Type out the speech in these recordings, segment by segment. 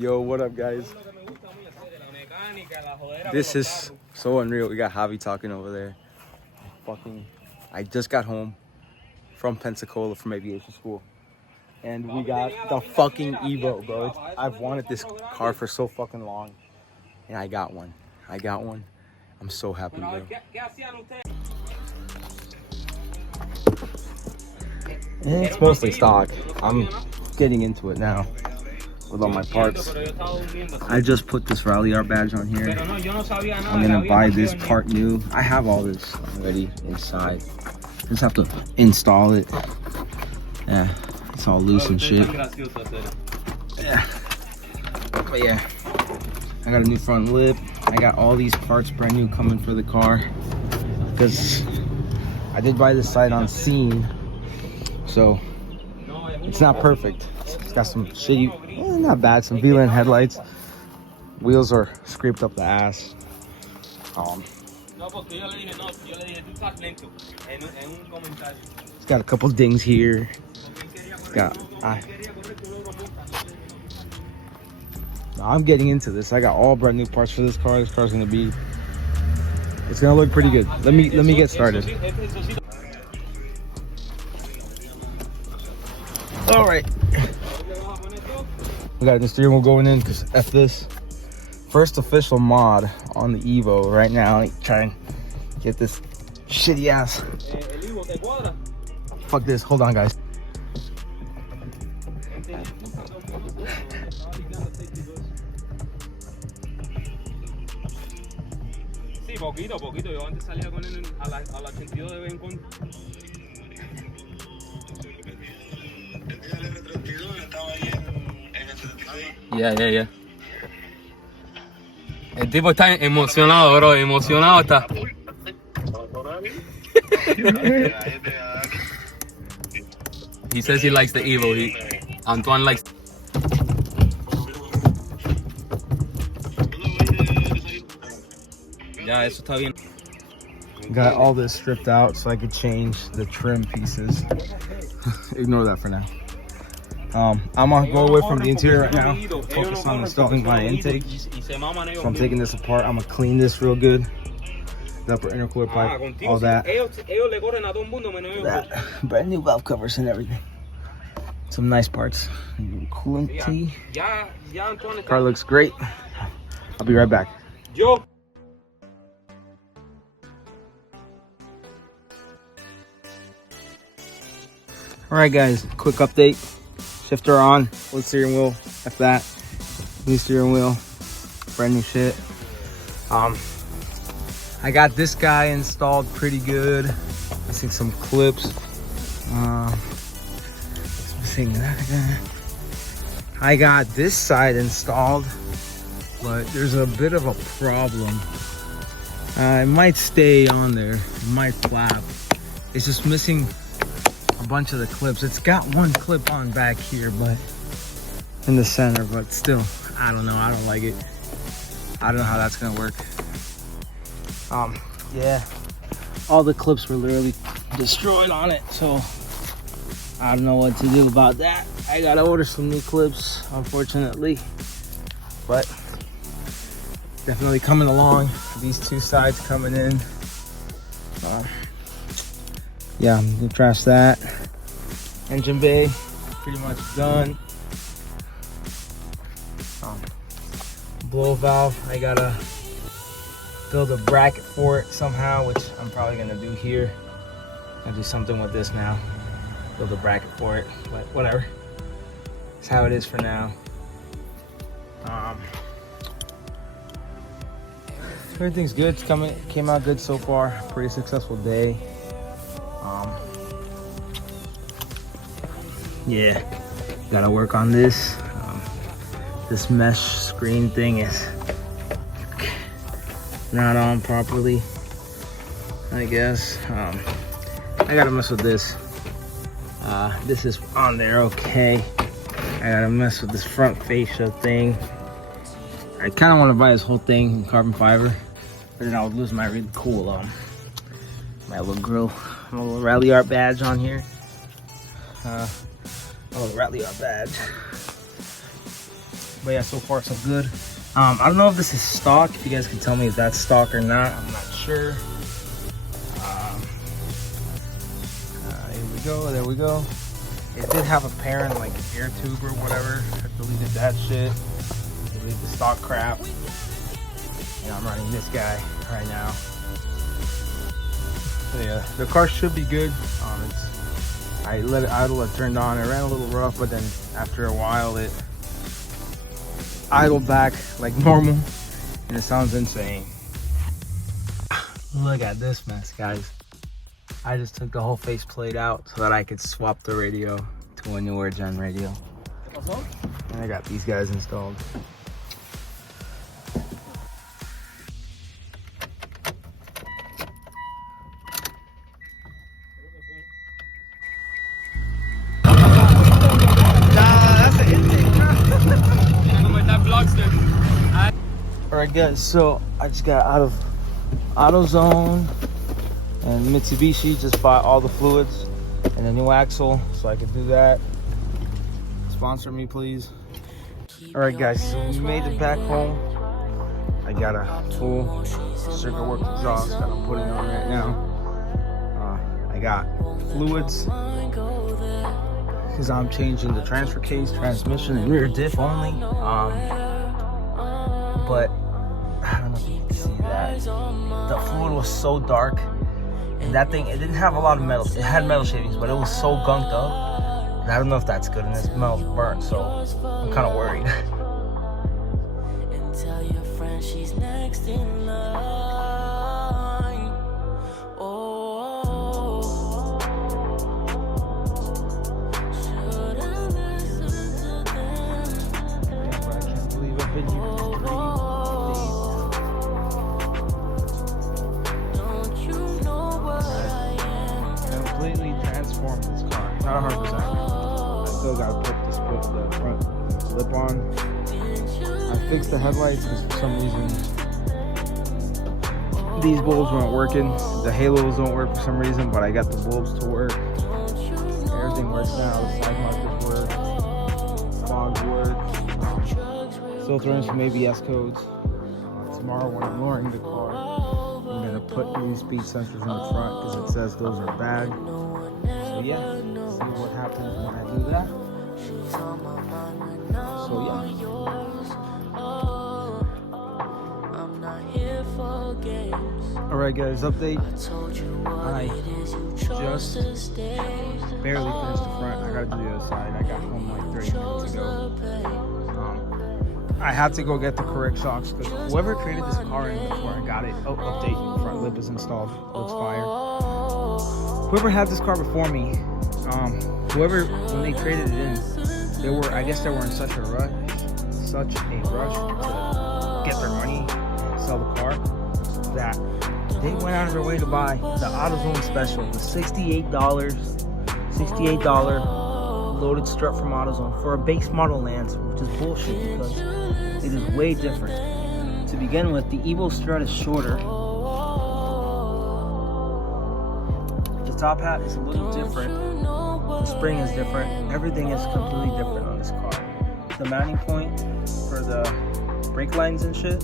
Yo, what up, guys? This is so unreal. We got Javi talking over there. I just got home from Pensacola from aviation school. And we got the fucking Evo, bro. I've wanted this car for so fucking long. And I got one. I'm so happy, bro. And it's mostly stock. I'm getting into it now with all my parts. I just put this Ralliart badge on here. I'm gonna buy this part new. I have all this already inside. Just have to install it. Yeah, it's all loose and shit. Yeah. But yeah, I got a new front lip. I got all these parts brand new coming for the car. Because I did buy this sight on scene. So it's not perfect. It's got some shitty, not bad, some V-Line headlights. Wheels are scraped up the ass. It's got a couple dings here. It's got. I'm getting into this. I got all brand new parts for this car. This car's gonna be. It's gonna look pretty good. Let me get started. All right. We got the steering wheel going in because F this. First official mod on the Evo right now. Try and get this shitty ass. Fuck this. Hold on, guys. Sí, poquito. Yo antes salía con él a la 82 de vez en cuando. Yeah. El tipo está emocionado, bro. Emocionado está. He says he likes the Evo. Antoine likes. Ya, eso está bien. Got all this stripped out so I could change the trim pieces. Ignore that for now. I'm gonna go away from the interior right now. Focus on installing my intake. So I'm taking this apart. I'm gonna clean this real good. The upper intercooler pipe, all that. Brand new valve covers and everything. Some nice parts. Coolant tee. Car looks great. I'll be right back. Alright guys, quick update. Shifter on, old steering wheel, F that. New steering wheel, brand new shit. I got this guy installed pretty good. Missing some clips. Missing that guy. I got this side installed, but there's a bit of a problem. It might stay on there, it might flap. It's just missing a bunch of the clips. It's got one clip on back here, but in the center, but still, I don't know. I don't like it. I don't know how that's gonna work. Yeah, all the clips were literally destroyed on it, so I don't know what to do about that. I gotta order some new clips, unfortunately, but definitely coming along. These two sides coming in. Yeah, I'm gonna trash that. Engine bay, pretty much done. Blow valve, I gotta build a bracket for it somehow, which I'm probably gonna do here. I'll do something with this now. Build a bracket for it, but whatever. That's how it is for now. Everything's good. Came out good so far. Pretty successful day. Yeah, gotta work on this. This mesh screen thing is not on properly, I guess. I gotta mess with this. This is on there, okay. I gotta mess with this front fascia thing. I kind of want to buy this whole thing in carbon fiber, but then I would lose my really cool my little grill, my little Ralliart badge on here. Ralliart badge. But yeah, so far so good. I don't know if this is stock. If you guys can tell me if that's stock or not, I'm not sure. Here we go. There we go. It did have a parent like air tube or whatever. I deleted that shit. Deleted the stock crap. And I'm running this guy right now. So yeah, the car should be good. I let it idle, it turned on. It ran a little rough, but then after a while it idled back like normal, and it sounds insane. Look at this mess, guys. I just took the whole faceplate out so that I could swap the radio to a newer gen radio. And I got these guys installed. Alright guys, so I just got out of AutoZone, and Mitsubishi just bought all the fluids and a new axle, so I could do that. Sponsor me, please. Alright guys, so we made it back home. I got a full circuit work exhaust that I'm putting on right now. I got fluids because I'm changing the transfer case, transmission, and rear diff only. But I don't know if you can see that. The fluid was so dark, and that thing, it didn't have a lot of metal. It had metal shavings, but it was so gunked up. And I don't know if that's good, and it smells burnt, so I'm kind of worried. And tell your friend she's next in line. Oh, should I listen to them? Yeah, but I can't believe I've been here for 3 days. Don't you know what I am? Completely transformed this car. Not 100%. I still gotta put the front lip on. I fixed the headlights because for some reason these bulbs weren't working. The halos don't work for some reason, but I got the bulbs to work. Everything works now. The side markers work. Fogs work. Still throwing some ABS codes. Tomorrow when I'm lowering the car, I'm gonna put new speed sensors on the front because it says those are bad. So yeah, see what happens when I do that. So yeah. I'm not here for games. Alright guys, update. I told you what I it is, you chose just to stay. barely finished the front. I gotta do the other side. I got home like 30 minutes ago. I had to go get the correct shocks because whoever created this car and before I got it, update, front lip is installed, looks fire. Whoever had this car before me, when they traded it in, I guess they were in such a rush to get their money and sell the car that they went out of their way to buy the AutoZone special, the $68 loaded strut from AutoZone for a base model Lancer, which is bullshit because it is way different. To begin with, the Evo strut is shorter. The top hat is a little different. The spring is different. Everything is completely different on this car. The mounting point for the brake lines and shit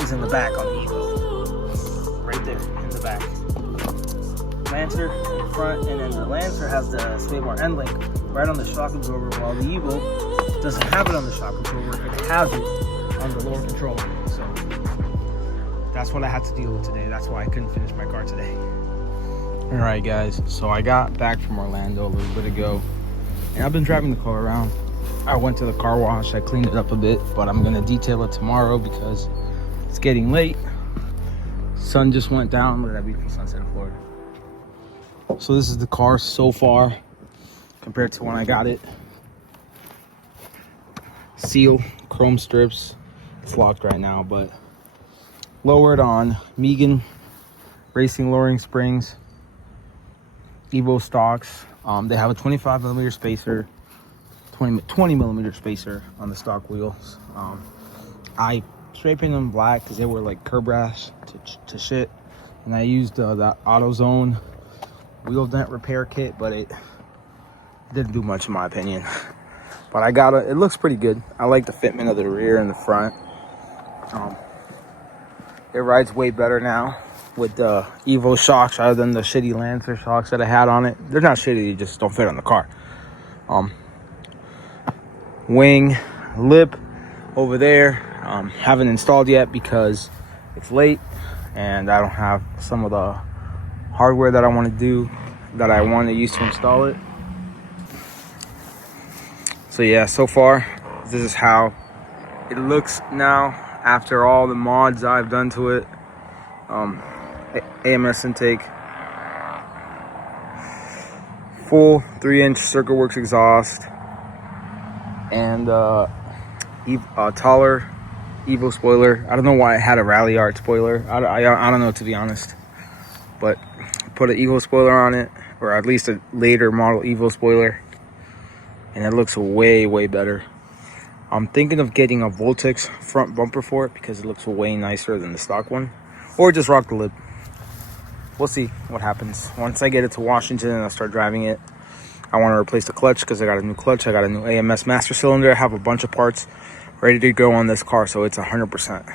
is in the back on the Evo. Right there, in the back. Lancer in the front, and then the Lancer has the sway bar end link right on the shock absorber, while the Evo doesn't have it on the shock absorber. It has it on the lower control. So that's what I had to deal with today. That's why I couldn't finish my car today. Alright guys, so I got back from Orlando a little bit ago, and I've been driving the car around. I went to the car wash, I cleaned it up a bit, but I'm gonna detail it tomorrow because it's getting late. Sun just went down. Look at that beautiful sunset in Florida. So this is the car so far compared to when I got it. Seal, chrome strips. It's locked right now, but lowered on Megan Racing lowering springs. Evo stocks. They have a 25 millimeter spacer, 20 millimeter spacer on the stock wheels. I spray painted them black because they were like curb rash to shit, and I used that AutoZone wheel dent repair kit, but it didn't do much in my opinion. But it looks pretty good. I like the fitment of the rear and the front. It rides way better now with the Evo shocks rather than the shitty Lancer shocks that I had on it. They're not shitty, they just don't fit on the car. Wing, lip over there, haven't installed yet because it's late and I don't have some of the hardware that I want to do, that I want to use to install it. So yeah, so far this is how it looks now after all the mods I've done to it. AMS intake, full 3-inch Circle Works exhaust, and taller Evo spoiler. I don't know why I had a Rally Art spoiler. I don't know, to be honest, but put an Evo spoiler on it, or at least a later model Evo spoiler, and it looks way better. I'm thinking of getting a Voltex front bumper for it because it looks way nicer than the stock one, or just rock the lid. We'll see what happens. Once I get it to Washington and I start driving it, I want to replace the clutch because I got a new clutch. I got a new AMS master cylinder. I have a bunch of parts ready to go on this car, so it's 100%.